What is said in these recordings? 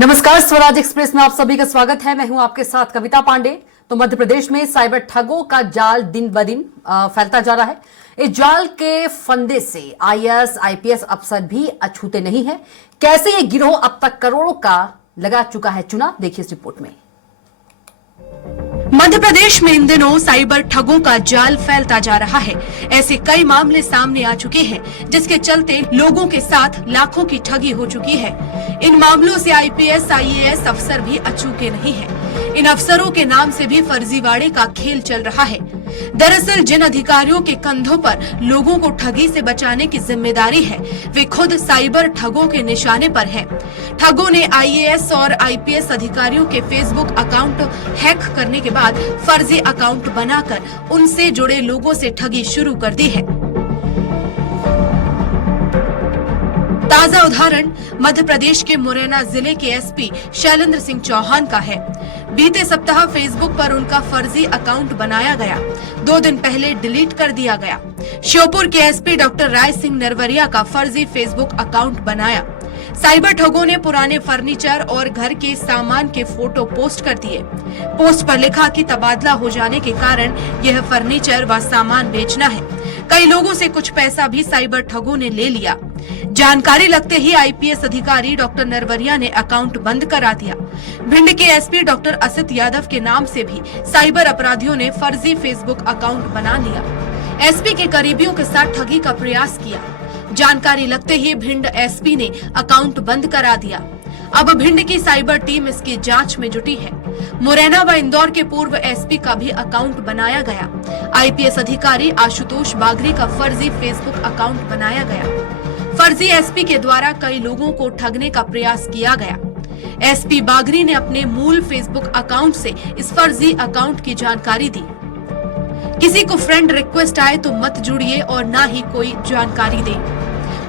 नमस्कार, स्वराज एक्सप्रेस में आप सभी का स्वागत है। मैं हूं आपके साथ कविता पांडे। तो मध्य प्रदेश में साइबर ठगों का जाल दिन ब दिन फैलता जा रहा है। इस जाल के फंदे से आईएएस आईपीएस अफसर भी अछूते नहीं है। कैसे ये गिरोह अब तक करोड़ों का लगा चुका है चुना, देखिए इस रिपोर्ट में। मध्य प्रदेश में इन दिनों साइबर ठगों का जाल फैलता जा रहा है। ऐसे कई मामले सामने आ चुके हैं जिसके चलते लोगों के साथ लाखों की ठगी हो चुकी है। इन मामलों से आईपीएस आईएएस अफसर भी अचूके नहीं हैं। इन अफसरों के नाम से भी फर्जीवाड़े का खेल चल रहा है। दरअसल जिन अधिकारियों के कंधों पर लोगों को ठगी से बचाने की जिम्मेदारी है, वे खुद साइबर ठगों के निशाने पर हैं। ठगों ने आईएएस और आईपीएस अधिकारियों के फेसबुक अकाउंट हैक करने के बाद फर्जी अकाउंट बनाकर उनसे जुड़े लोगों से ठगी शुरू कर दी है। ताजा उदाहरण मध्य प्रदेश के मुरैना जिले के एसपी शैलेंद्र सिंह चौहान का है। बीते सप्ताह फेसबुक पर उनका फर्जी अकाउंट बनाया गया, 2 दिन पहले डिलीट कर दिया गया। श्योपुर के एसपी डॉक्टर राय सिंह नरवरिया का फर्जी फेसबुक अकाउंट बनाया। साइबर ठगों ने पुराने फर्नीचर और घर के सामान के फोटो पोस्ट कर दिए। पोस्ट पर लिखा कि तबादला हो जाने के कारण यह फर्नीचर व सामान बेचना है। कई लोगों से कुछ पैसा भी साइबर ठगों ने ले लिया। जानकारी लगते ही आईपीएस अधिकारी डॉक्टर नरवरिया ने अकाउंट बंद करा दिया। भिंड के एसपी डॉक्टर असित यादव के नाम से भी साइबर अपराधियों ने फर्जी फेसबुक अकाउंट बना लिया। एसपी के करीबियों के साथ ठगी का प्रयास किया। जानकारी लगते ही भिंड एसपी ने अकाउंट बंद करा दिया। अब भिंड की साइबर टीम इसकी जांच में जुटी है। मुरैना व इंदौर के पूर्व एसपी का भी अकाउंट बनाया गया। आईपीएस अधिकारी आशुतोष बागरी का फर्जी फेसबुक अकाउंट बनाया गया। फर्जी एसपी के द्वारा कई लोगों को ठगने का प्रयास किया गया। एसपी बागरी ने अपने मूल फेसबुक अकाउंट से इस फर्जी अकाउंट की जानकारी दी। किसी को फ्रेंड रिक्वेस्ट आए तो मत जुड़िए और ना ही कोई जानकारी दे।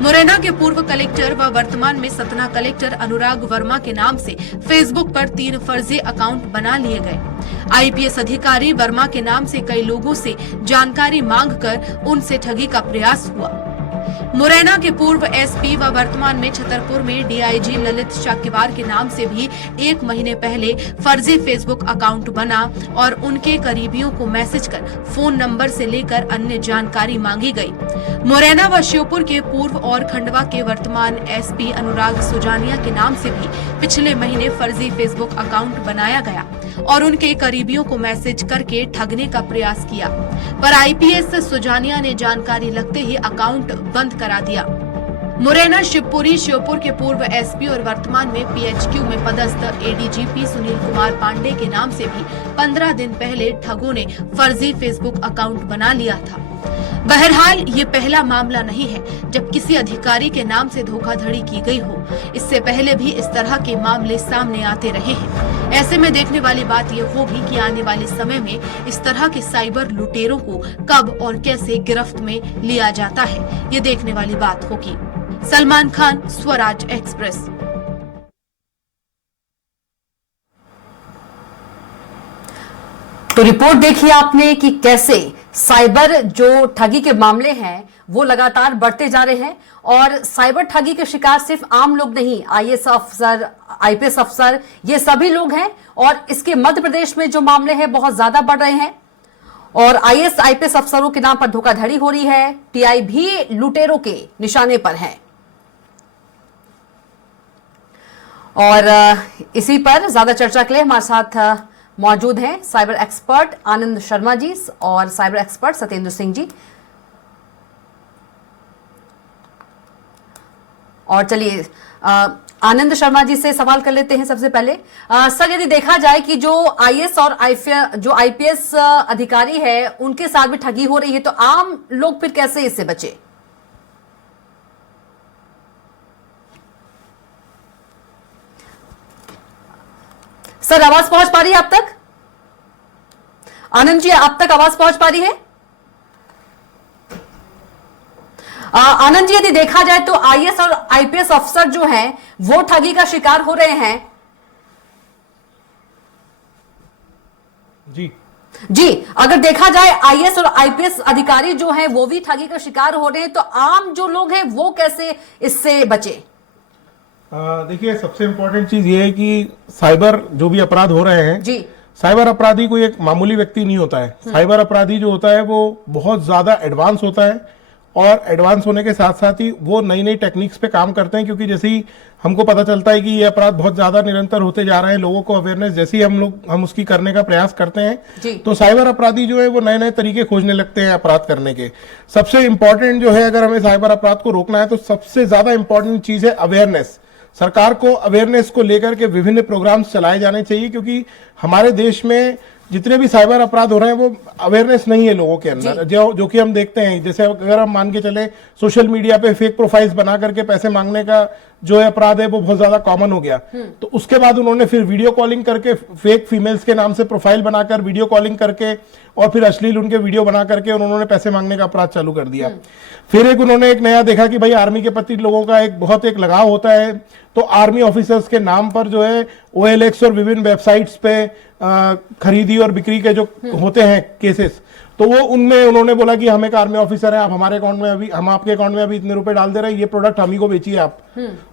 मुरैना के पूर्व कलेक्टर व वर्तमान में सतना कलेक्टर अनुराग वर्मा के नाम से फेसबुक पर 3 फर्जी अकाउंट बना लिए गए। आईपीएस अधिकारी वर्मा के नाम से कई लोगों से जानकारी मांगकर उनसे ठगी का प्रयास हुआ। मुरैना के पूर्व एसपी व वर्तमान में छतरपुर में डीआईजी ललित शाक्यवार के नाम से भी 1 महीने पहले फर्जी फेसबुक अकाउंट बना और उनके करीबियों को मैसेज कर फोन नंबर से लेकर अन्य जानकारी मांगी गई। मुरैना व श्योपुर के पूर्व और खंडवा के वर्तमान एसपी अनुराग सुजानिया के नाम से भी पिछले महीने फर्जी फेसबुक अकाउंट बनाया गया और उनके करीबियों को मैसेज करके ठगने का प्रयास किया, पर आईपीएस सुजानिया ने जानकारी लगते ही अकाउंट बंद करा दिया। मुरैना शिवपुरी श्योपुर के पूर्व एसपी और वर्तमान में पीएचक्यू में पदस्थ एडीजीपी सुनील कुमार पांडे के नाम से भी 15 दिन पहले ठगों ने फर्जी फेसबुक अकाउंट बना लिया था। बहरहाल ये पहला मामला नहीं है जब किसी अधिकारी के नाम से धोखाधड़ी की गई हो। इससे पहले भी इस तरह के मामले सामने आते रहे हैं। ऐसे में देखने वाली बात ये होगी कि आने वाले समय में इस तरह के साइबर लुटेरों को कब और कैसे गिरफ्त में लिया जाता है, ये देखने वाली बात होगी। सलमान खान, स्वराज एक्सप्रेस। तो रिपोर्ट देखिए आपने कि कैसे साइबर जो ठगी के मामले हैं वो लगातार बढ़ते जा रहे हैं और साइबर ठगी के शिकार सिर्फ आम लोग नहीं, आईएएस अफसर, आईपीएस अफसर, ये सभी लोग हैं। और इसके मध्य प्रदेश में जो मामले हैं बहुत ज्यादा बढ़ रहे हैं और आईएएस आईपीएस अफसरों के नाम पर धोखाधड़ी हो रही है। टीआई भी लुटेरों के निशाने पर है। और इसी पर ज्यादा चर्चा के लिए हमारे साथ मौजूद हैं साइबर एक्सपर्ट आनंद शर्मा जी और साइबर एक्सपर्ट सत्येंद्र सिंह जी। और चलिए आनंद शर्मा जी से सवाल कर लेते हैं सबसे पहले। सर, यदि देखा जाए कि जो आईएएस और जो आईपीएस अधिकारी है उनके साथ भी ठगी हो रही है, तो आम लोग फिर कैसे इससे बचे? सर, आवाज पहुंच पा रही है आप तक? आनंद जी, आप तक आवाज पहुंच पा रही है? आनंद जी, यदि देखा जाए तो आईएएस और आईपीएस अफसर जो हैं वो ठगी का शिकार हो रहे हैं। जी, अगर देखा जाए आईएएस और आईपीएस अधिकारी जो हैं वो भी ठगी का शिकार हो रहे हैं, तो आम जो लोग हैं वो कैसे इससे बचे? देखिए, सबसे इम्पोर्टेंट चीज ये है कि साइबर जो भी अपराध हो रहे हैं, जी साइबर अपराधी कोई एक मामूली व्यक्ति नहीं होता है। साइबर अपराधी जो होता है वो बहुत ज्यादा एडवांस होता है, और एडवांस होने के साथ साथ ही वो नई नई टेक्निक्स पे काम करते हैं, क्योंकि जैसे ही हमको पता चलता है कि ये अपराध बहुत ज्यादा निरंतर होते जा रहे हैं, लोगों को अवेयरनेस जैसे ही हम उसकी करने का प्रयास करते जी। हैं, तो साइबर अपराधी जो है वो नए नए तरीके खोजने लगते हैं अपराध करने के। सबसे इंपॉर्टेंट जो है, अगर हमें साइबर अपराध को रोकना है तो सबसे ज्यादा इंपॉर्टेंट चीज है अवेयरनेस। सरकार को अवेयरनेस को लेकर के विभिन्न प्रोग्राम्स चलाए जाने चाहिए, क्योंकि हमारे देश में जितने भी साइबर अपराध हो रहे हैं वो अवेयरनेस नहीं है लोगों के अंदर, जो कि हम देखते हैं। जैसे अगर हम मान के चले, सोशल मीडिया पे फेक प्रोफाइल्स बना करके पैसे मांगने का जो है अपराध है वो बहुत ज्यादा कॉमन हो गया। तो उसके बाद उन्होंने फिर वीडियो कॉलिंग करके, फेक फीमेल्स के नाम से प्रोफाइल बनाकर वीडियो कॉलिंग करके और फिर अश्लील उनके वीडियो बना करके उन्होंने पैसे मांगने का अपराध चालू कर दिया। फिर उन्होंने एक नया देखा कि भाई आर्मी के प्रति लोगों का एक लगाव होता है, तो आर्मी ऑफिसर्स के नाम पर जो है OLX और विभिन्न वेबसाइट्स पे खरीदी और बिक्री के जो होते हैं केसेस, तो वो उनमें उन्होंने बोला कि हम एक आर्मी ऑफिसर है, आप हमारे अकाउंट में अभी, हम आपके अकाउंट में अभी इतने रुपए डाल दे रहे हैं, ये प्रोडक्ट हम ही को बेचिए आप।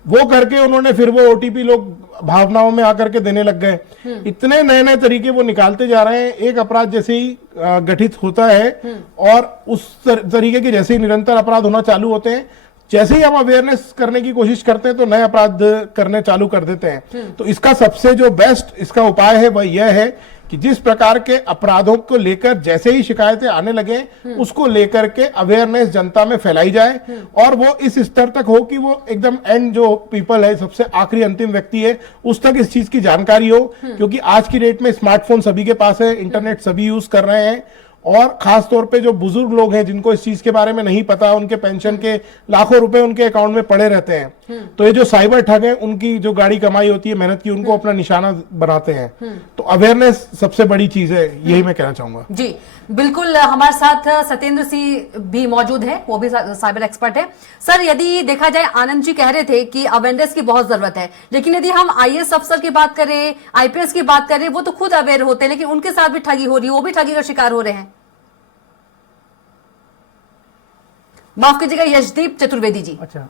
वो करके उन्होंने फिर वो OTP लोग भावनाओं में आकर के देने लग गए। इतने नए नए तरीके वो निकालते जा रहे हैं। एक अपराध जैसे ही गठित होता है और उस तरीके के जैसे ही निरंतर अपराध होना चालू होते हैं, जैसे ही हम अवेयरनेस करने की कोशिश करते हैं तो नए अपराध करने चालू कर देते हैं। तो इसका सबसे जो बेस्ट इसका उपाय है वह यह है कि जिस प्रकार के अपराधों को लेकर जैसे ही शिकायतें आने लगे, उसको लेकर के अवेयरनेस जनता में फैलाई जाए, और वो इस स्तर तक हो कि वो एकदम एंड जो पीपल है, सबसे आखिरी अंतिम व्यक्ति है, उस तक इस चीज की जानकारी हो। क्योंकि आज की डेट में स्मार्टफोन सभी के पास है, इंटरनेट सभी यूज कर रहे हैं, और खास तौर पे जो बुजुर्ग लोग हैं जिनको इस चीज के बारे में नहीं पता, उनके पेंशन के लाखों रुपए उनके अकाउंट में पड़े रहते हैं, तो ये जो साइबर ठग हैं उनकी जो गाड़ी कमाई होती है मेहनत की, उनको अपना निशाना बनाते हैं। तो अवेयरनेस सबसे बड़ी चीज है, यही मैं कहना चाहूंगा। जी बिल्कुल। हमारे साथ सत्येंद्र सिंह भी मौजूद है, वो भी साइबर एक्सपर्ट है। सर, यदि देखा जाए, आनंद जी कह रहे थे कि अवेयरनेस की बहुत जरूरत है, लेकिन यदि हम IAS अफसर की बात करें, IPS की बात करें, वो तो खुद अवेयर होते हैं, लेकिन उनके साथ भी ठगी हो रही है, वो भी ठगी का शिकार हो रहे हैं। माफ कीजिएगा, यशदीप चतुर्वेदी जी। अच्छा,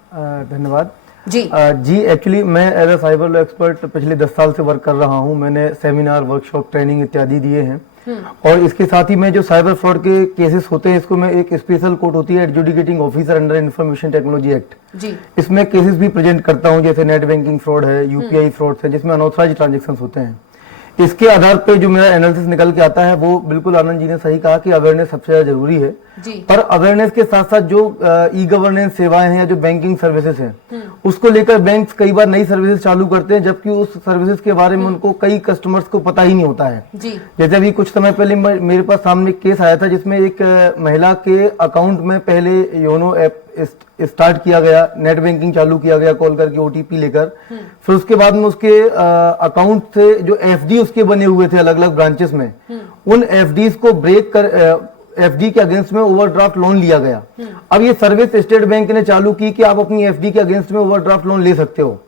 धन्यवाद जी। जी, एक्चुअली मैं as a cyber law expert पिछले 10 साल से वर्क कर रहा हूं। मैंने सेमिनार, वर्कशॉप, ट्रेनिंग इत्यादि दिए हैं, और इसके साथ ही मैं जो साइबर फ्रॉड के केसेस होते हैं, इसको मैं एक स्पेशल कोर्ट होती है adjudicating officer under information technology act जी, इसमें केसेस भी प्रेजेंट करता हूं, जैसे नेट बैंकिंग फ्रॉड है, UPI फ्रॉड है, जिसमें अनऑथराइज्ड ट्रांजेक्शन होते हैं। इसके आधार पे जो मेरा एनालिसिस निकल के आता है, वो बिल्कुल आनंद जी ने सही कहा कि अवेयरनेस सबसे ज्यादा जरूरी है। पर अवेयरनेस के साथ साथ जो ई गवर्नेंस सेवाएं हैं या जो बैंकिंग सर्विसेज हैं, उसको लेकर बैंक कई बार नई सर्विसेज चालू करते हैं, जबकि उस सर्विसेज के बारे में उनको कई कस्टमर्स को पता ही नहीं होता है। जैसे अभी कुछ समय पहले मेरे पास सामने केस आया था, जिसमें एक महिला के अकाउंट में पहले योनो ऐप स्टार्ट किया गया, नेट बैंकिंग चालू किया गया कॉल करके OTP लेकर, फिर उसके बाद में उसके अकाउंट से जो FD उसके बने हुए थे अलग अलग ब्रांचेस में, उन FDs को ब्रेक कर FD के अगेंस्ट में ओवरड्राफ्ट लोन लिया गया। अब ये सर्विस स्टेट बैंक ने चालू की कि आप अपनी FD के अगेंस्ट में ओवरड्राफ्ट लोन ले सकते हो,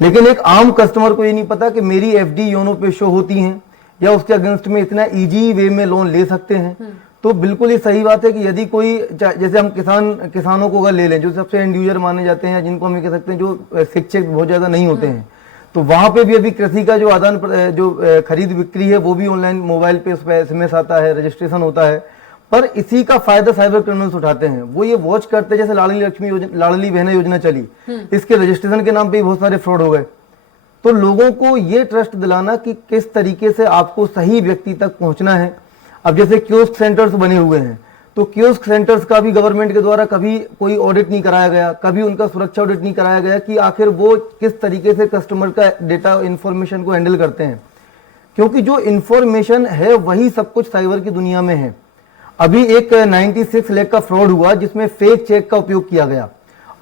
लेकिन एक आम कस्टमर को ये नहीं पता कि मेरी FD योनो पे शो होती है या उसके अगेंस्ट में इतना इजी वे में लोन ले सकते हैं। तो बिल्कुल ये सही बात है कि यदि कोई, जैसे हम किसानों को अगर ले लें, जो सबसे एंड यूजर माने जाते हैं, जिनको हम ये कह सकते हैं जो शिक्षित बहुत ज्यादा नहीं होते हैं, तो वहां पे भी अभी कृषि का जो आदान जो खरीद बिक्री है वो भी ऑनलाइन मोबाइल पे उस पर SMS आता है, रजिस्ट्रेशन होता है। पर इसी का फायदा साइबर क्रिमिनल्स उठाते हैं। वो ये वॉच करते हैं, जैसे लाडली लक्ष्मी योजना, लाडली बहना योजना चली, इसके रजिस्ट्रेशन के नाम पे बहुत सारे फ्रॉड हो गए। तो लोगों को ये ट्रस्ट दिलाना कि किस तरीके से आपको सही व्यक्ति तक पहुंचना है। अब जैसे कियोस्क सेंटर्स बने हुए हैं, तो कियोस्क सेंटर्स का भी गवर्नमेंट के द्वारा कभी कोई ऑडिट नहीं कराया गया, कभी उनका सुरक्षा ऑडिट नहीं कराया गया कि आखिर वो किस तरीके से कस्टमर का डेटा इंफॉर्मेशन को हैंडल करते हैं, क्योंकि जो इंफॉर्मेशन है वही सब कुछ साइबर की दुनिया में है। अभी एक 96 लाख का फ्रॉड हुआ, जिसमें फेक चेक का उपयोग किया गया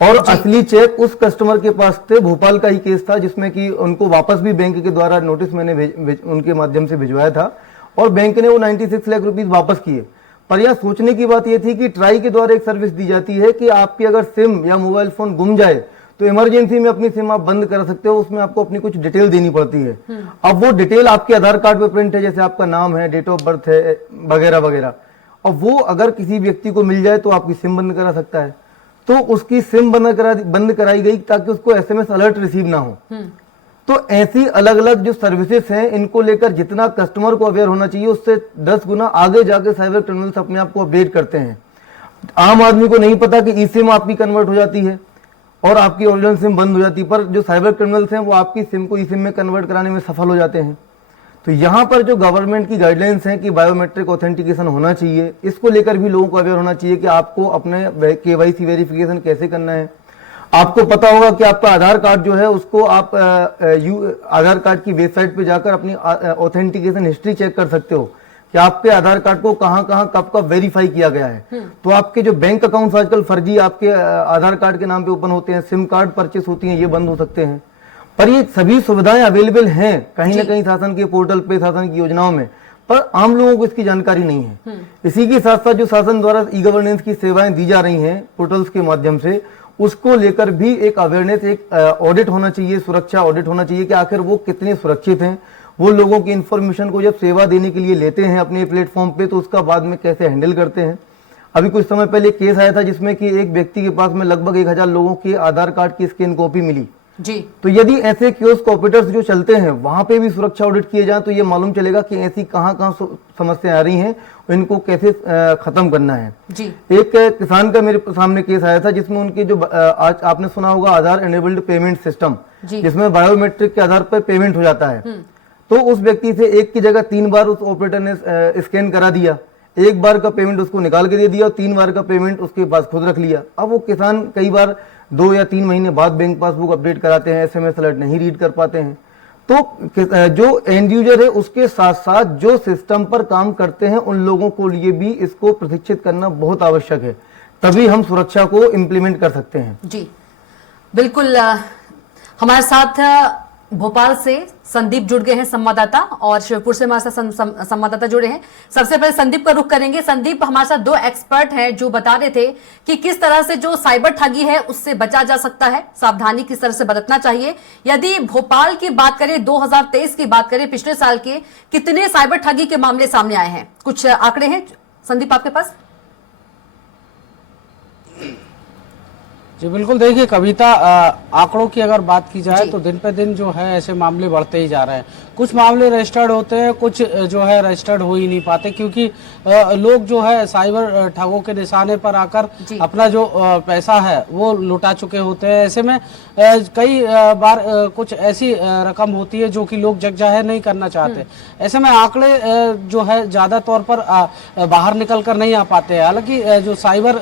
और असली चेक उस कस्टमर के पास थे। भोपाल का ही केस था, जिसमें कि उनको वापस भी बैंक के द्वारा नोटिस मैंने उनके माध्यम से भिजवाया था, और बैंक ने वो 96 लाख रुपीस वापस किए। पर यह सोचने की बात यह थी कि ट्राई के द्वारा एक सर्विस दी जाती है कि आपकी अगर सिम या मोबाइल फोन गुम जाए तो इमरजेंसी में अपनी सिम आप बंद कर सकते हो, उसमें आपको अपनी कुछ डिटेल देनी पड़ती है। अब वो डिटेल आपके आधार कार्ड पे प्रिंट है, जैसे आपका नाम है, डेट ऑफ बर्थ है, वगैरह वगैरह, और वो अगर किसी व्यक्ति को मिल जाए तो आपकी सिम बंद करा सकता है। तो उसकी सिम बंद कराई गई ताकि उसको एसएमएस अलर्ट रिसीव ना हो। तो ऐसी अलग अलग जो सर्विसेज हैं, इनको लेकर जितना कस्टमर को अवेयर होना चाहिए उससे 10 गुना आगे जाकर साइबर क्रिमिनल्स अपने आप को अपडेट करते हैं। आम आदमी को नहीं पता कि ई सिम आपकी कन्वर्ट हो जाती है और आपकी ओरिजिनल सिम बंद हो जाती है, पर जो साइबर क्रिमिनल्स हैं वो आपकी सिम को ई सिम में कन्वर्ट कराने में सफल हो जाते हैं। तो यहाँ पर जो गवर्नमेंट की गाइडलाइंस हैं कि बायोमेट्रिक ऑथेंटिकेशन होना चाहिए, इसको लेकर भी लोगों को अवेयर होना चाहिए कि आपको अपने केवाईसी वेरिफिकेशन कैसे करना है। आपको पता होगा कि आपका आधार कार्ड जो है उसको आप आधार कार्ड की वेबसाइट पे जाकर अपनी ऑथेंटिकेशन हिस्ट्री चेक कर सकते हो कि आपके आधार कार्ड को कहां कब कब वेरीफाई किया गया है। तो आपके जो बैंक अकाउंट्स आजकल फर्जी आपके आधार कार्ड के नाम पे ओपन होते हैं, सिम कार्ड परचेस होती हैं, ये बंद हो सकते हैं। पर ये सभी सुविधाएं अवेलेबल हैं कहीं ना कहीं शासन के पोर्टल पे, शासन की योजनाओं में, पर आम लोगों को इसकी जानकारी नहीं है। इसी के साथ साथ जो शासन द्वारा ई गवर्नेंस की सेवाएं दी जा रही हैं पोर्टल्स के माध्यम से, उसको लेकर भी एक अवेयरनेस, एक ऑडिट होना चाहिए, सुरक्षा ऑडिट होना चाहिए कि आखिर वो कितने सुरक्षित हैं। वो लोगों की इंफॉर्मेशन को जब सेवा देने के लिए लेते हैं अपने प्लेटफॉर्म पे, तो उसका बाद में कैसे हैंडल करते हैं। अभी कुछ समय पहले केस आया था जिसमें कि एक व्यक्ति के पास में लगभग 1000 लोगों के आधार कार्ड की स्कैन कॉपी मिली जी। तो यदि ऐसे कियोस्क ऑपरेटर्स जो चलते हैं वहां पे भी सुरक्षा ऑडिट किए जाए तो ये मालूम चलेगा कि ऐसी कहां समस्याएं आ रही हैं, इनको कैसे खत्म करना है जी। एक किसान का मेरे सामने केस आया था जिसमें उनके जो आज आपने सुना होगा आधार एनेबल्ड पेमेंट सिस्टम, जिसमें बायोमेट्रिक के आधार पर पेमेंट हो जाता है। तो उस व्यक्ति से एक की जगह 3 बार उस ऑपरेटर ने स्कैन करा दिया, 1 बार का पेमेंट उसको निकाल के दे दिया और 3 बार का पेमेंट उसके पास खुद रख लिया। अब वो किसान कई बार 2 या 3 महीने बाद बैंक पासबुक अपडेट कराते हैं, एसएमएस अलर्ट नहीं रीड कर पाते हैं। तो जो एंड यूजर है उसके साथ साथ जो सिस्टम पर काम करते हैं उन लोगों को लिए भी इसको प्रशिक्षित करना बहुत आवश्यक है, तभी हम सुरक्षा को इम्प्लीमेंट कर सकते हैं। जी बिल्कुल। हमारे साथ भोपाल से संदीप जुड़ गए हैं संवाददाता, और शिवपुर से हमारे साथ संवाददाता जुड़े हैं। सबसे पहले संदीप का रुख करेंगे। संदीप, हमारे साथ 2 एक्सपर्ट हैं जो बता रहे थे कि किस तरह से जो साइबर ठगी है उससे बचा जा सकता है, सावधानी किस तरह से बरतना चाहिए। यदि भोपाल की बात करें, 2023 की बात करें, पिछले साल के कितने साइबर ठगी के मामले सामने आए हैं, कुछ आंकड़े हैं संदीप आपके पास? जी बिल्कुल, देखिए कविता, आंकड़ों की अगर बात की जाए तो दिन पे दिन जो है ऐसे मामले बढ़ते ही जा रहे हैं। कुछ मामले रजिस्टर्ड होते हैं, कुछ जो है रजिस्टर्ड हो ही नहीं पाते, क्योंकि लोग जो है साइबर ठगों के निशाने पर आकर अपना जो पैसा है वो लुटा चुके होते हैं। ऐसे में कई बार कुछ ऐसी रकम होती है जो कि लोग जग जाहिर नहीं करना चाहते। ऐसे में आंकड़े जो है ज्यादा तौर पर बाहर निकल कर नहीं आ पाते हैं। हालांकि जो साइबर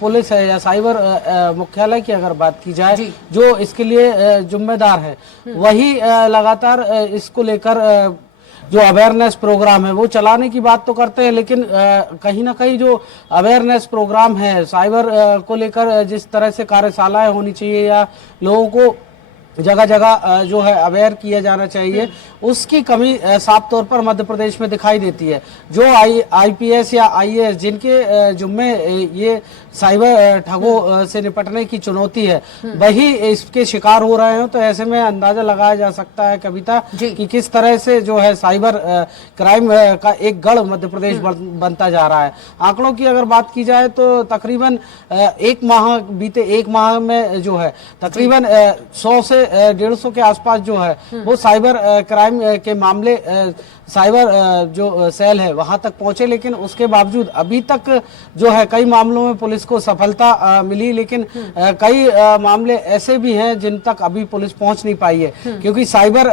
पुलिस है या साइबर मुख्यालय की अगर बात की जाए, जो इसके लिए जिम्मेदार है, वही लगातार इसको लेकर जो अवेयरनेस प्रोग्राम है वो चलाने की बात तो करते हैं, लेकिन कहीं ना कहीं जो अवेयरनेस प्रोग्राम है साइबर को लेकर, जिस तरह से कार्यशालाएं होनी चाहिए या लोगों को जगह जगह जो है अवेयर किया जाना चाहिए, उसकी कमी साफ तौर पर मध्य प्रदेश में दिखाई देती है। जो आईपीएस या आईएएस जिनके जुम्मे ये साइबर ठगों से निपटने की चुनौती है, वही इसके शिकार हो रहे हो। तो ऐसे में अंदाजा लगाया जा सकता है कविता कि किस तरह से जो है साइबर क्राइम का एक गढ़ मध्य प्रदेश बनता जा रहा है। आंकड़ों की अगर बात की जाए तो तकरीबन बीते एक माह में जो है तकरीबन 100 से 150 के आसपास जो है वो साइबर क्राइम के मामले साइबर जो सेल है वहां तक पहुंचे, लेकिन उसके बावजूद अभी तक जो है कई मामलों में पुलिस को सफलता मिली, लेकिन कई मामले ऐसे भी हैं जिन तक अभी पुलिस पहुंच नहीं पाई है, क्योंकि साइबर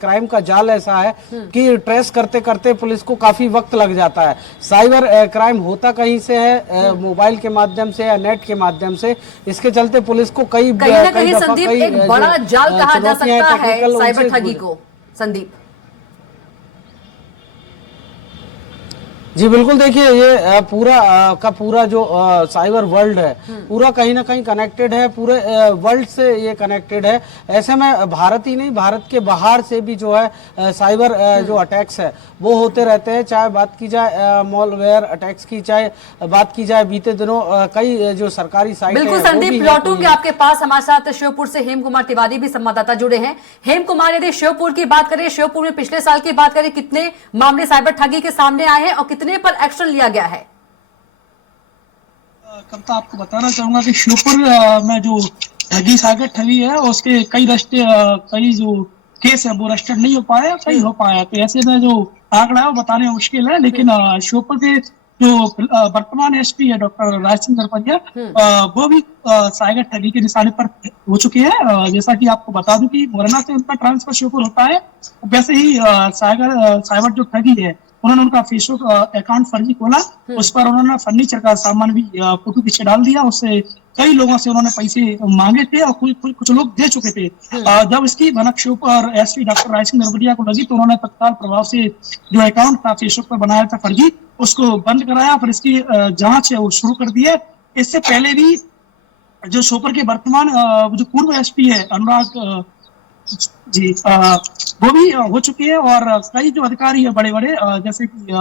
क्राइम का जाल ऐसा है कि ट्रेस करते करते पुलिस को काफी वक्त लग जाता है। साइबर क्राइम होता कहीं से है, मोबाइल के माध्यम से या नेट के माध्यम से, इसके चलते पुलिस को कहीं ना कहीं संदीप एक बड़ा जाल कहा जा सकता है साइबर ठगी को। संदीप जी बिल्कुल, देखिए ये पूरा का पूरा जो साइबर वर्ल्ड है पूरा कहीं ना कहीं कनेक्टेड है, पूरे वर्ल्ड से ये कनेक्टेड है। ऐसे में भारत ही नहीं, भारत के बाहर से भी जो है साइबर जो अटैक्स है वो होते रहते हैं। चाहे बात की जाए मॉलवेयर अटैक्स की, चाहे बात की जाए बीते दिनों कई जो सरकारी साइट है। बिल्कुल संदीप, लौटूंगे आपके पास। हमारे साथ शिवपुर से हेम कुमार तिवारी भी संवाददाता जुड़े हैं। हेम कुमार, यदि शिवपुर की बात करें, शिवपुर में पिछले साल की बात करें, कितने मामले साइबर ठगी के सामने आए हैं और कितने पर एक्शन लिया गया है? कविता आपको बताना चाहूंगा कि श्योपुर में जो ठगी सागर ठगी है उसके कई जो केस है वो रजिस्टर्ड नहीं हो पाया, कई हो पाया। तो ऐसे में जो आंकड़ा है वो बताने में मुश्किल है, लेकिन श्योपुर के जो वर्तमान एसपी है डॉक्टर राज सिंह गरपरिया, वो भी साइबर ठगी के निशाने पर हो चुके हैं। जैसा कि आपको बता दूं कि मुरैना से उनका ट्रांसफर श्योपुर होता है, वैसे ही साइबर जो ठगी है उन्होंने उनका फेसबुक अकाउंट फर्जी खोला, उस पर उन्होंने फर्नीचर का सामान भी फोटो पीछे डाल दिया। उससे कई लोगों से उन्होंने पैसे मांगे थे और कुछ लोग दे चुके थे। जब इसकी भनक श्योपुर एसपी डॉक्टर राज सिंह गरबड़िया को लगी तो उन्होंने तत्काल प्रभाव से जो अकाउंट था फेसबुक पर बनाया था फर्जी, उसको बंद कराया, फिर इसकी जांच है वो शुरू कर दी है। इससे पहले भी जो श्योपुर के वर्तमान जो पूर्व एसपी है अनुराग जी, वो भी हो चुके हैं और कई जो अधिकारी है बड़े बड़े, जैसे कि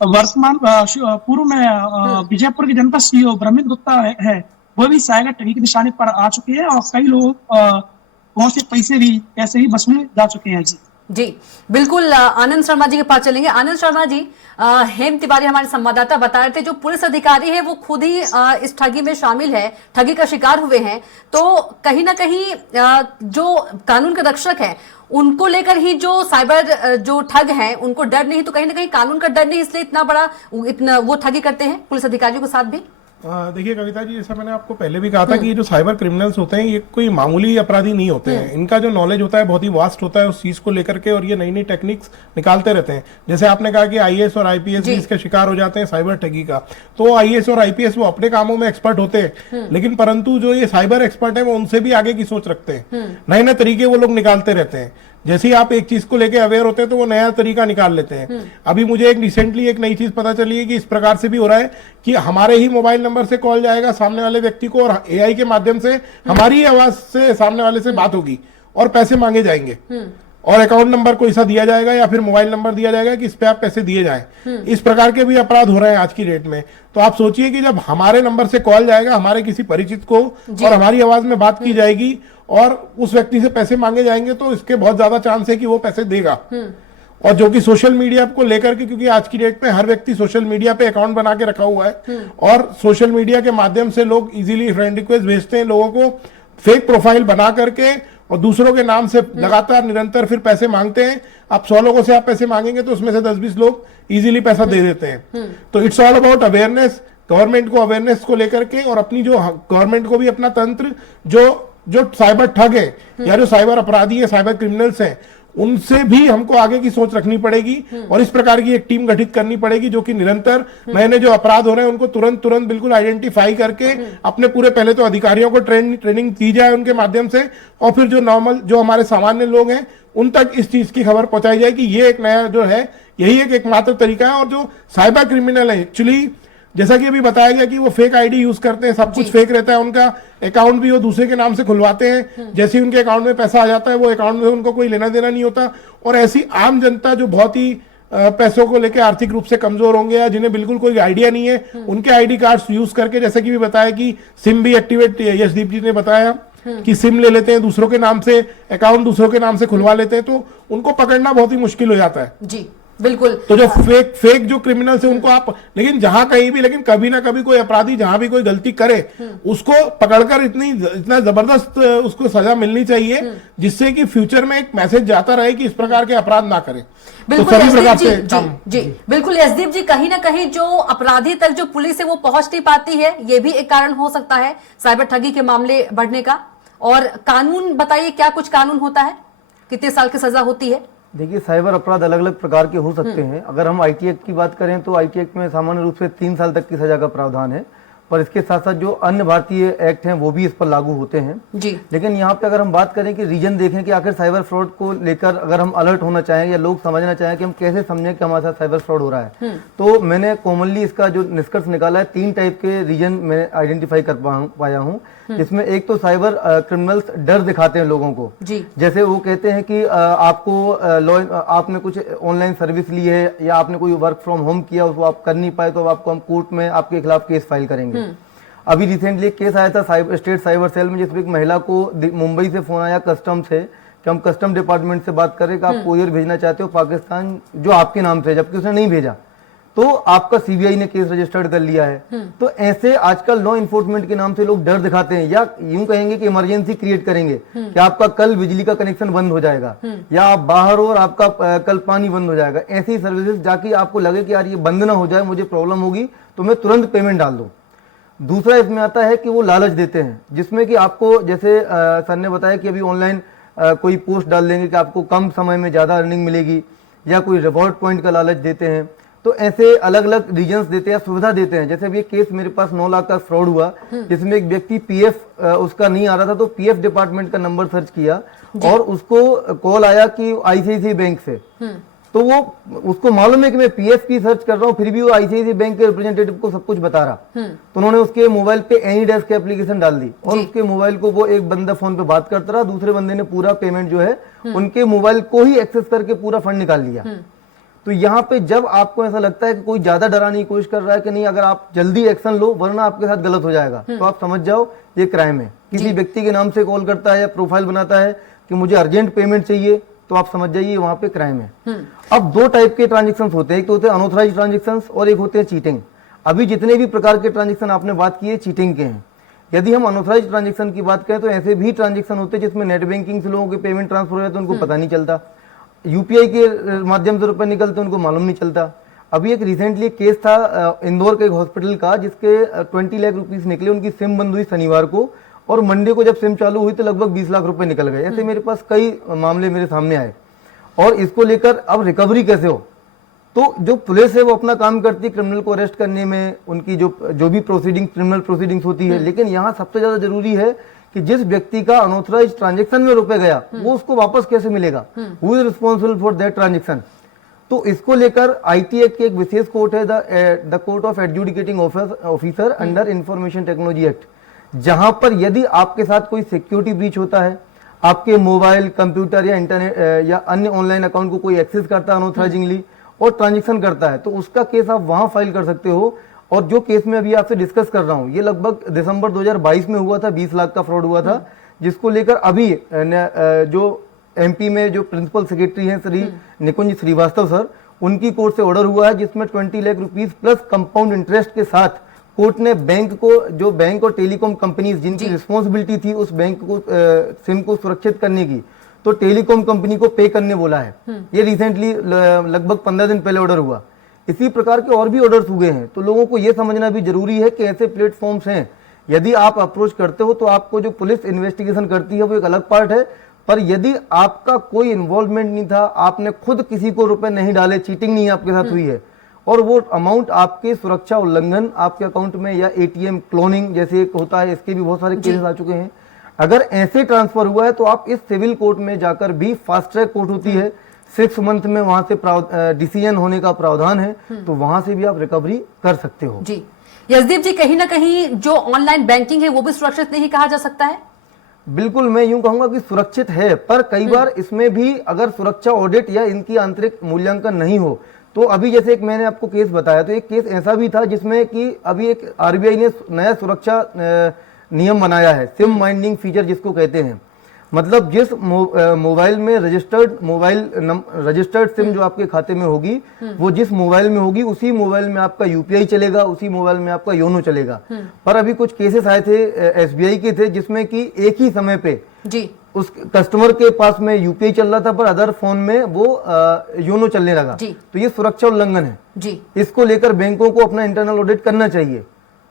वर्तमान पूर्व में विजयपुर के जनपद सीईओ ब्रह्मित गुप्ता है, वो भी साइबर ठगी के निशाने पर आ चुके हैं और कई लोग वहां से पैसे भी ऐसे ही वसूले जा चुके हैं। जी जी बिल्कुल, आनंद शर्मा जी के पास चलेंगे। आनंद शर्मा जी, हेम तिवारी हमारे संवाददाता बता रहे थे जो पुलिस अधिकारी है वो खुद ही इस ठगी में शामिल है, ठगी का शिकार हुए हैं, तो कहीं ना कहीं जो कानून के रक्षक है उनको लेकर ही जो साइबर जो ठग हैं उनको डर नहीं, तो कहीं ना कहीं कानून का डर नहीं, इसलिए इतना वो ठगी करते हैं पुलिस अधिकारियों के साथ भी। देखिए कविता जी, जैसा मैंने आपको पहले भी कहा था कि ये जो साइबर क्रिमिनल्स होते हैं ये कोई मामूली अपराधी नहीं होते हैं। इनका जो नॉलेज होता है बहुत ही वास्ट होता है उस चीज को लेकर के, और ये नई नई टेक्निक्स निकालते रहते हैं। जैसे आपने कहा कि आईएएस और आईपीएस भी इसके शिकार हो जाते हैं साइबर ठगी का, तो आईएएस और आईपीएस वो अपने कामों में एक्सपर्ट होते हैं, लेकिन परंतु जो ये साइबर एक्सपर्ट है वो उनसे भी आगे की सोच रखते हैं, नए नए तरीके वो लोग निकालते रहते हैं। जैसे ही आप एक चीज को लेके अवेयर होते हैं तो वो नया तरीका निकाल लेते हैं। अभी मुझे रिसेंटली एक नई चीज पता चली है कि इस प्रकार से भी हो रहा है कि हमारे ही मोबाइल नंबर से कॉल जाएगा सामने वाले व्यक्ति को और एआई के माध्यम से हमारी ही आवाज से सामने वाले से बात होगी और पैसे मांगे जाएंगे और अकाउंट नंबर कोई सा दिया जाएगा या फिर मोबाइल नंबर दिया जाएगा कि इस पे आप पैसे दिए जाएं। इस प्रकार के भी अपराध हो रहे हैं आज की डेट में। तो आप सोचिए कि जब हमारे नंबर से कॉल जाएगा हमारे किसी परिचित को और हमारी आवाज में बात की जाएगी और उस व्यक्ति से पैसे मांगे जाएंगे, तो इसके बहुत ज्यादा चांस है कि वो पैसे देगा। और जो कि सोशल मीडिया को लेकर के, क्योंकि आज की डेट में हर व्यक्ति सोशल मीडिया पे अकाउंट बना के रखा हुआ है और सोशल मीडिया के माध्यम से लोग इजीली फ्रेंड रिक्वेस्ट भेजते हैं लोगों को, फेक प्रोफाइल बना करके और दूसरों के नाम से लगातार निरंतर फिर पैसे मांगते हैं। आप 100 लोगों से आप पैसे मांगेंगे तो उसमें से 10-20 लोग इजीली पैसा दे देते हैं। तो it's all about awareness, government को अवेयरनेस को लेकर के और अपनी जो गवर्नमेंट को भी अपना तंत्र जो साइबर ठग है या जो साइबर अपराधी है, साइबर क्रिमिनल्स हैं, उनसे भी हमको आगे की सोच रखनी पड़ेगी और इस प्रकार की एक टीम गठित करनी पड़ेगी जो कि निरंतर नए नए जो अपराध हो रहे हैं उनको तुरंत बिल्कुल आइडेंटिफाई करके अपने पूरे पहले तो अधिकारियों को ट्रेनिंग दी जाए उनके माध्यम से, और फिर जो नॉर्मल जो हमारे सामान्य लोग हैं उन तक इस चीज की खबर पहुंचाई जाए कि ये एक नया जो है यही एक एकमात्र तरीका है। और जो साइबर क्रिमिनल है एक्चुअली जैसा कि अभी बताया गया कि वो फेक आईडी यूज करते हैं, सब कुछ फेक रहता है, उनका अकाउंट भी वो दूसरे के नाम से खुलवाते हैं। जैसे ही उनके अकाउंट में पैसा आ जाता है वो अकाउंट में उनको कोई लेना देना नहीं होता। और ऐसी आम जनता जो बहुत ही पैसों को लेकर आर्थिक रूप से कमजोर होंगे या जिन्हें बिल्कुल कोई आइडिया नहीं है, उनके आईडी कार्ड्स यूज करके, जैसे कि भी बताया कि सिम भी एक्टिवेट, यशदीप जी ने बताया कि सिम ले लेते हैं दूसरों के नाम से, अकाउंट दूसरों के नाम से खुलवा लेते हैं, तो उनको पकड़ना बहुत ही मुश्किल हो जाता है। जी बिल्कुल। तो जो फेक जो क्रिमिनल्स है उनको आप, लेकिन जहां कहीं भी, लेकिन कभी ना कभी कोई अपराधी जहां भी कोई गलती करे उसको पकड़कर इतना जबरदस्त उसको सजा मिलनी चाहिए जिससे कि फ्यूचर में एक मैसेज जाता रहे कि इस प्रकार के अपराध ना करें। बिल्कुल तो प्रकार से जी बिल्कुल यशदीप जी, कहीं ना कहीं जो अपराधी तक जो पुलिस है वो पहुंच नहीं पाती है, ये भी एक कारण हो सकता है साइबर ठगी के मामले बढ़ने का। और कानून बताइए, क्या कुछ कानून होता है, कितने साल की सजा होती है? देखिए, साइबर अपराध अलग अलग प्रकार के हो सकते हैं। अगर हम आईटी एक्ट की बात करें तो आईटी एक्ट में सामान्य रूप से 3 साल तक की सजा का प्रावधान है, पर इसके साथ साथ जो अन्य भारतीय एक्ट हैं वो भी इस पर लागू होते हैं जी। लेकिन यहाँ पे अगर हम बात करें कि रीजन देखें कि आखिर साइबर फ्रॉड को लेकर अगर हम अलर्ट होना चाहें या लोग समझना चाहें कि हम कैसे समझें कि हमारे साथ साइबर फ्रॉड हो रहा है, तो मैंने कॉमनली इसका जो निष्कर्ष निकाला है 3 टाइप के रीजन में आइडेंटिफाई कर पाया हूँ। जिसमें एक तो साइबर क्रिमिनल्स डर दिखाते हैं लोगों को जी। जैसे वो कहते हैं कि आपने कुछ ऑनलाइन सर्विस ली है या आपने कोई वर्क फ्रॉम होम किया उसको आप कर नहीं पाए तो आपको हम कोर्ट में आपके खिलाफ केस फाइल करेंगे। अभी रिसेंटली एक केस आया था स्टेट साइबर सेल में, जिसमें एक महिला को मुंबई से फोन आया कस्टम से कि हम कस्टम डिपार्टमेंट से बात करें कि आप कोरियर भेजना चाहते हो पाकिस्तान जो आपके नाम से, जबकि उसने नहीं भेजा। तो आपका सीबीआई ने केस रजिस्टर्ड कर लिया है। तो ऐसे आजकल लॉ इन्फोर्समेंट के नाम से लोग डर दिखाते हैं, या यूं कहेंगे कि इमरजेंसी क्रिएट करेंगे कि आपका कल बिजली का कनेक्शन बंद हो जाएगा, या आप बाहर हो और आपका कल पानी बंद हो जाएगा। ऐसी सर्विसेज जाके आपको लगे कि यार ये बंद ना हो जाए, मुझे प्रॉब्लम होगी, तो मैं तुरंत पेमेंट डाल दूं। दूसरा इसमें आता है कि वो लालच देते हैं, जिसमें कि आपको जैसे सर ने बताया कि अभी ऑनलाइन कोई पोस्ट डाल देंगे कि आपको कम समय में ज्यादा अर्निंग मिलेगी, या कोई रिवॉर्ड पॉइंट का लालच देते हैं। तो ऐसे अलग अलग रीजंस देते हैं, सुविधा देते हैं। जैसे अभी एक केस मेरे पास 9 लाख का फ्रॉड हुआ, जिसमें एक व्यक्ति पीएफ उसका नहीं आ रहा था, तो पीएफ डिपार्टमेंट का नंबर सर्च किया और उसको कॉल आया कि आईसीआईसीआई बैंक से। तो वो उसको मालूम है कि मैं पीएफ की सर्च कर रहा हूँ, फिर भी वो आईसीआईसीआई बैंक के रिप्रेजेंटेटिव को सब कुछ बता रहा। तो उन्होंने उसके मोबाइल पे एनी डेस्क एप्लीकेशन डाल दी, और उसके मोबाइल को वो एक बंदा फोन पे बात करता रहा, दूसरे बंदे ने पूरा पेमेंट जो है उनके मोबाइल को ही एक्सेस करके पूरा फंड निकाल लिया। तो यहाँ पे जब आपको ऐसा लगता है कि कोई ज्यादा डराने की कोशिश कर रहा है कि नहीं, अगर आप जल्दी एक्शन लो वरना आपके साथ गलत हो जाएगा, तो आप समझ जाओ ये क्राइम है। किसी व्यक्ति के नाम से कॉल करता है या प्रोफाइल बनाता है कि मुझे अर्जेंट पेमेंट चाहिए, तो आप समझ जाइए वहां पे क्राइम है। अब दो टाइप के ट्रांजेक्शन होते हैं, एक तो होते हैं अनऑथराइज्ड ट्रांजेक्शन और एक होते हैं चीटिंग। अभी जितने भी प्रकार के ट्रांजेक्शन आपने बात की है चीटिंग के हैं। यदि हम अनऑथराइज्ड ट्रांजेक्शन की बात करें तो ऐसे भी ट्रांजेक्शन होते हैं जिसमें नेट बैंकिंग से लोगों के पेमेंट ट्रांसफर हो जाते हैं, उनको पता नहीं चलता। यूपीआई के माध्यम से रुपए निकलते उनको मालूम नहीं चलता। अभी एक रिसेंटली केस था इंदौर के एक हॉस्पिटल का, जिसके 20 लाख रुपीस निकले। उनकी सिम बंद हुई शनिवार को, और मंडे को जब सिम चालू हुई तो लगभग 20 लाख रुपए निकल गए। ऐसे मेरे पास कई मामले मेरे सामने आए, और इसको लेकर अब रिकवरी कैसे हो। तो जो पुलिस है वो अपना काम करती है क्रिमिनल को अरेस्ट करने में, उनकी जो भी प्रोसीडिंग क्रिमिनल प्रोसीडिंग्स होती है, लेकिन यहाँ सबसे ज्यादा जरूरी है कि जिस व्यक्ति का अनऑथराइज्ड ट्रांजैक्शन में रुपए गया वो उसको वापस कैसे मिलेगा, who is responsible for that transaction. तो इसको लेकर आईटी एक्ट की एक विशेष कोर्ट है, the court of adjudicating officer under information technology act, जहां पर यदि आपके साथ कोई सिक्योरिटी ब्रीच होता है, आपके मोबाइल, कंप्यूटर या इंटरनेट या अन्य ऑनलाइन अकाउंट को कोई एक्सेस करता है अनऑथराइजिंगली और ट्रांजैक्शन करता है, तो उसका केस आप वहां फाइल कर सकते हो। और जो केस में अभी आपसे डिस्कस कर रहा हूं, ये लगभग दिसंबर 2022 में हुआ था, 20 लाख का फ्रॉड हुआ था, जिसको लेकर अभी जो एमपी में जो प्रिंसिपल सेक्रेटरी हैं श्री निकुंज श्रीवास्तव सर, उनकी कोर्ट से ऑर्डर हुआ है, जिसमें 20 lakh rupees plus compound interest के साथ कोर्ट ने बैंक को, जो बैंक और टेलीकॉम कंपनीज जिनकी रिस्पॉन्सिबिलिटी थी उस बैंक को सिम को सुरक्षित करने की, तो टेलीकॉम कंपनी को पे करने बोला है। ये रिसेंटली लगभग 15 दिन पहले ऑर्डर हुआ। इसी प्रकार के और भी ऑर्डर्स हुए हैं। तो लोगों को यह समझना भी जरूरी है कि ऐसे प्लेटफॉर्म्स हैं, यदि आप अप्रोच करते हो तो आपको जो पुलिस इन्वेस्टिगेशन करती है वो एक अलग पार्ट है, पर यदि आपका कोई इन्वॉल्वमेंट नहीं था, आपने खुद किसी को रुपए नहीं डाले, चीटिंग नहीं आपके साथ हुई है, और वो अमाउंट आपके सुरक्षा उल्लंघन आपके अकाउंट में या एटीएम क्लोनिंग जैसे एक होता है, इसके भी बहुत सारे केसेस आ चुके हैं, अगर ऐसे ट्रांसफर हुआ है तो आप इस सिविल कोर्ट में जाकर भी, फास्ट ट्रैक कोर्ट होती है, 6 मंथ में वहां से डिसीजन होने का प्रावधान है, तो वहां से भी आप रिकवरी कर सकते हो। जी यशदीप जी, कहीं ना कहीं जो ऑनलाइन बैंकिंग है वो भी सुरक्षित नहीं कहा जा सकता है? बिल्कुल, मैं यूं कहूंगा कि सुरक्षित है, पर कई बार इसमें भी अगर सुरक्षा ऑडिट या इनकी आंतरिक मूल्यांकन नहीं हो, तो अभी जैसे एक मैंने आपको केस बताया, तो एक केस ऐसा भी था जिसमें कि अभी एक आरबीआई ने नया सुरक्षा नियम बनाया है, सिम माइंडिंग फीचर जिसको कहते हैं। मतलब जिस मोबाइल में रजिस्टर्ड सिम जो आपके खाते में होगी, वो जिस मोबाइल में होगी उसी मोबाइल में आपका यूपीआई चलेगा, उसी मोबाइल में आपका योनो चलेगा। पर अभी कुछ केसेस आए थे एसबीआई के थे, जिसमें कि एक ही समय पे जी उस कस्टमर के पास में यूपीआई चल रहा था पर अदर फोन में वो योनो चलने लगा, तो ये सुरक्षा उल्लंघन है जी। इसको लेकर बैंकों को अपना इंटरनल ऑडिट करना चाहिए।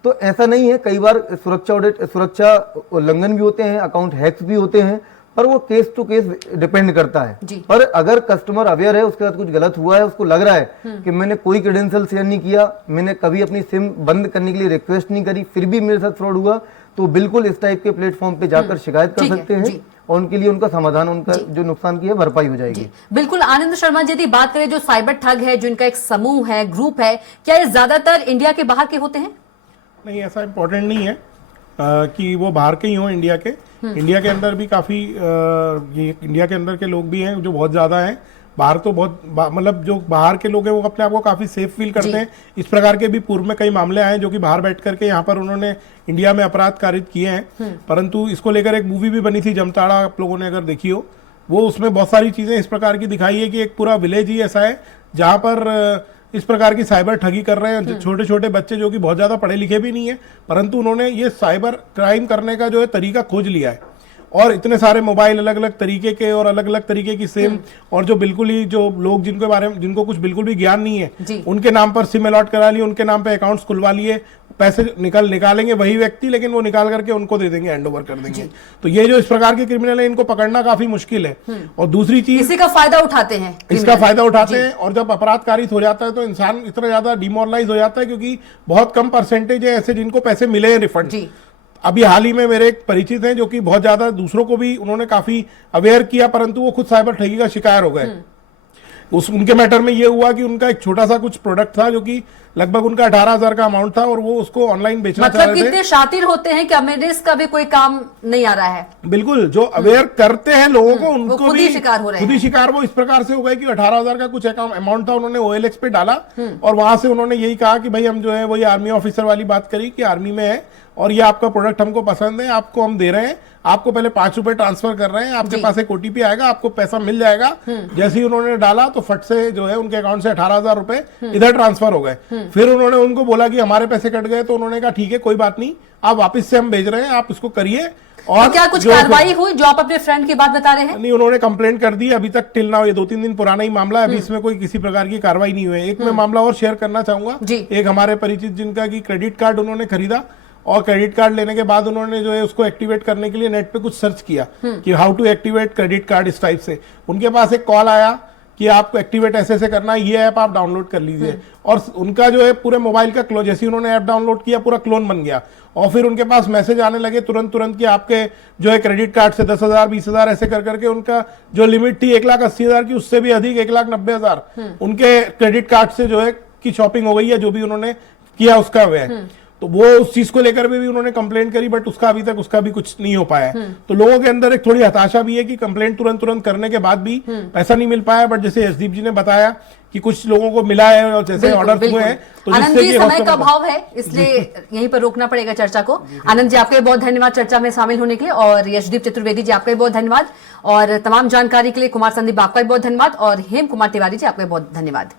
तो ऐसा नहीं है, कई बार सुरक्षा उल्लंघन भी होते हैं, अकाउंट हैक्स भी होते हैं, पर वो केस टू केस डिपेंड करता है। पर अगर कस्टमर अवेयर है, उसके साथ कुछ गलत हुआ है, उसको लग रहा है कि मैंने कोई क्रेडेंशियल शेयर नहीं किया, मैंने कभी अपनी सिम बंद करने के लिए रिक्वेस्ट नहीं करी, फिर भी मेरे साथ फ्रॉड हुआ, तो बिल्कुल इस टाइप के प्लेटफॉर्म पे जाकर शिकायत कर सकते हैं, और उनके लिए उनका समाधान, उनका जो नुकसान की है भरपाई हो जाएगी। बिल्कुल। आनंद शर्मा जी, यदि बात करें जो साइबर ठग है, जिनका एक समूह है, ग्रुप है, क्या ये ज्यादातर इंडिया के बाहर के होते हैं? नहीं, ऐसा इम्पोर्टेंट नहीं है कि वो बाहर के ही हों, इंडिया के। इंडिया के अंदर भी काफी ये इंडिया के अंदर के लोग भी हैं जो बहुत ज्यादा हैं। बाहर तो बहुत मतलब जो बाहर के लोग हैं वो अपने आप को काफी सेफ फील करते हैं। इस प्रकार के भी पूर्व में कई मामले आए जो कि बाहर बैठ करके यहाँ पर उन्होंने इंडिया में अपराध कारित किए हैं। परंतु इसको लेकर एक मूवी भी बनी थी जमताड़ा, आप लोगों ने अगर देखी हो, वो उसमें बहुत सारी चीजें इस प्रकार की दिखाई है कि एक पूरा विलेज ही ऐसा है जहाँ पर इस प्रकार की साइबर ठगी कर रहे हैं। छोटे छोटे बच्चे जो कि बहुत ज्यादा पढ़े लिखे भी नहीं है, परंतु उन्होंने ये साइबर क्राइम करने का जो है तरीका खोज लिया है, और इतने सारे मोबाइल अलग अलग तरीके के और अलग अलग तरीके की सिम, और जो बिल्कुल ही जो लोग जिनके बारे में जिनको कुछ बिल्कुल भी ज्ञान नहीं है, उनके नाम पर सिम अलॉट करा लिए, उनके नाम पे अकाउंट्स खुलवा लिए, पैसे निकालेंगे वही व्यक्ति, लेकिन वो निकाल करके उनको दे देंगे, हैंड ओवर कर देंगे। तो ये जो इस प्रकार के क्रिमिनल है, इनको पकड़ना काफी मुश्किल है। और दूसरी चीज, इसी का फायदा उठाते हैं, इसका फायदा उठाते हैं, और जब अपराध कारित हो जाता है तो इंसान इतना ज्यादा डिमोरलाइज हो जाता है, क्योंकि बहुत कम परसेंटेज है ऐसे जिनको पैसे मिले हैं रिफंड। अभी हाल ही में मेरे एक परिचित हैं जो कि बहुत ज्यादा दूसरों को भी उन्होंने काफी अवेयर किया, परंतु वो खुद साइबर ठगी का शिकार हो गए। उनके मैटर में ये हुआ कि उनका एक छोटा सा कुछ प्रोडक्ट था जो कि लगभग उनका 18,000 का अमाउंट था, और वो उसको ऑनलाइन बेचना चाह मतलब रहे थे। कितने शातिर होते हैं कि अवेयरनेस का भी कोई काम नहीं आ रहा है। बिल्कुल, जो अवेयर करते हैं लोगों को, उनको खुद भी ही शिकार हो रहे हैं। खुद ही शिकार वो इस प्रकार से हो गए कि 18,000 का कुछ अमाउंट था, उन्होंने OLX पे डाला, और वहां से उन्होंने यही कहा कि भाई हम जो है वही आर्मी ऑफिसर वाली बात करी कि आर्मी में है और ये आपका प्रोडक्ट हमको पसंद है, आपको हम दे रहे हैं, आपको पहले 5 रुपए ट्रांसफर कर रहे हैं, आपके पास एक OTP आएगा, आपको पैसा मिल जाएगा। जैसे ही उन्होंने डाला तो फट से जो है उनके अकाउंट से 18,000 रुपए इधर ट्रांसफर हो गए। फिर उन्होंने उनको बोला कि हमारे पैसे कट गए, तो उन्होंने कहा ठीक है कोई बात नहीं, आप वापस से हम भेज रहे हैं, आप इसको करिए। और तो क्या कुछ कार्रवाई हुई जो आप अपने फ्रेंड की बात बता रहे हैं? नहीं, उन्होंने कंप्लेंट कर दी, अभी तक टिल नाउ, ये 2-3 दिन पुराना ही मामला है, अभी इसमें कोई किसी प्रकार की कार्रवाई नहीं हुई है। एक मैं मामला और शेयर करना चाहूंगा। एक हमारे परिचित जिनका की क्रेडिट कार्ड उन्होंने खरीदा, और क्रेडिट कार्ड लेने के बाद उन्होंने जो है उसको एक्टिवेट करने के लिए नेट पे कुछ सर्च किया कि how to activate credit card, इस टाइप से उनके पास एक कॉल आया कि आपको एक्टिवेट ऐसे ऐसे करना है, ये ऐप आप डाउनलोड कर लीजिए। और उनका जो है पूरे मोबाइल का क्लोन, जैसे उन्होंने ऐप डाउनलोड किया पूरा क्लोन बन गया, और फिर उनके पास मैसेज आने लगे तुरंत कि आपके जो है क्रेडिट कार्ड से 10,000 20,000 ऐसे कर करके उनका जो लिमिट थी 1,80,000 की, उससे भी अधिक 1,90,000 उनके क्रेडिट कार्ड से जो है की शॉपिंग हो गई है, जो भी उन्होंने किया उसका व्यय। तो वो उस चीज को लेकर भी उन्होंने कंप्लेंट करी, बट उसका अभी तक उसका भी कुछ नहीं हो पाया। तो लोगों के अंदर एक थोड़ी हताशा भी है कि कंप्लेंट तुरंत करने के बाद भी पैसा नहीं मिल पाया, बट जैसे यशदीप जी ने बताया कि कुछ लोगों को मिला है, और जैसे ऑर्डर हुए हैं, तो आनंद जी समय का अभाव है, इसलिए यहीं पर रोकना पड़ेगा चर्चा को। आनंद जी आपका बहुत धन्यवाद चर्चा में शामिल होने के लिए, और यशदीप चतुर्वेदी जी आपका बहुत धन्यवाद, और तमाम जानकारी के लिए कुमार संदीप आपका बहुत धन्यवाद, और हेम कुमार तिवारी जी आपका बहुत धन्यवाद।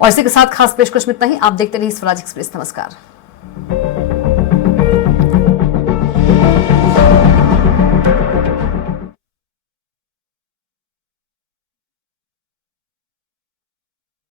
और इसी के साथ खास पेशकश में इतना ही। आप देखते रहिए स्वराज एक्सप्रेस। नमस्कार।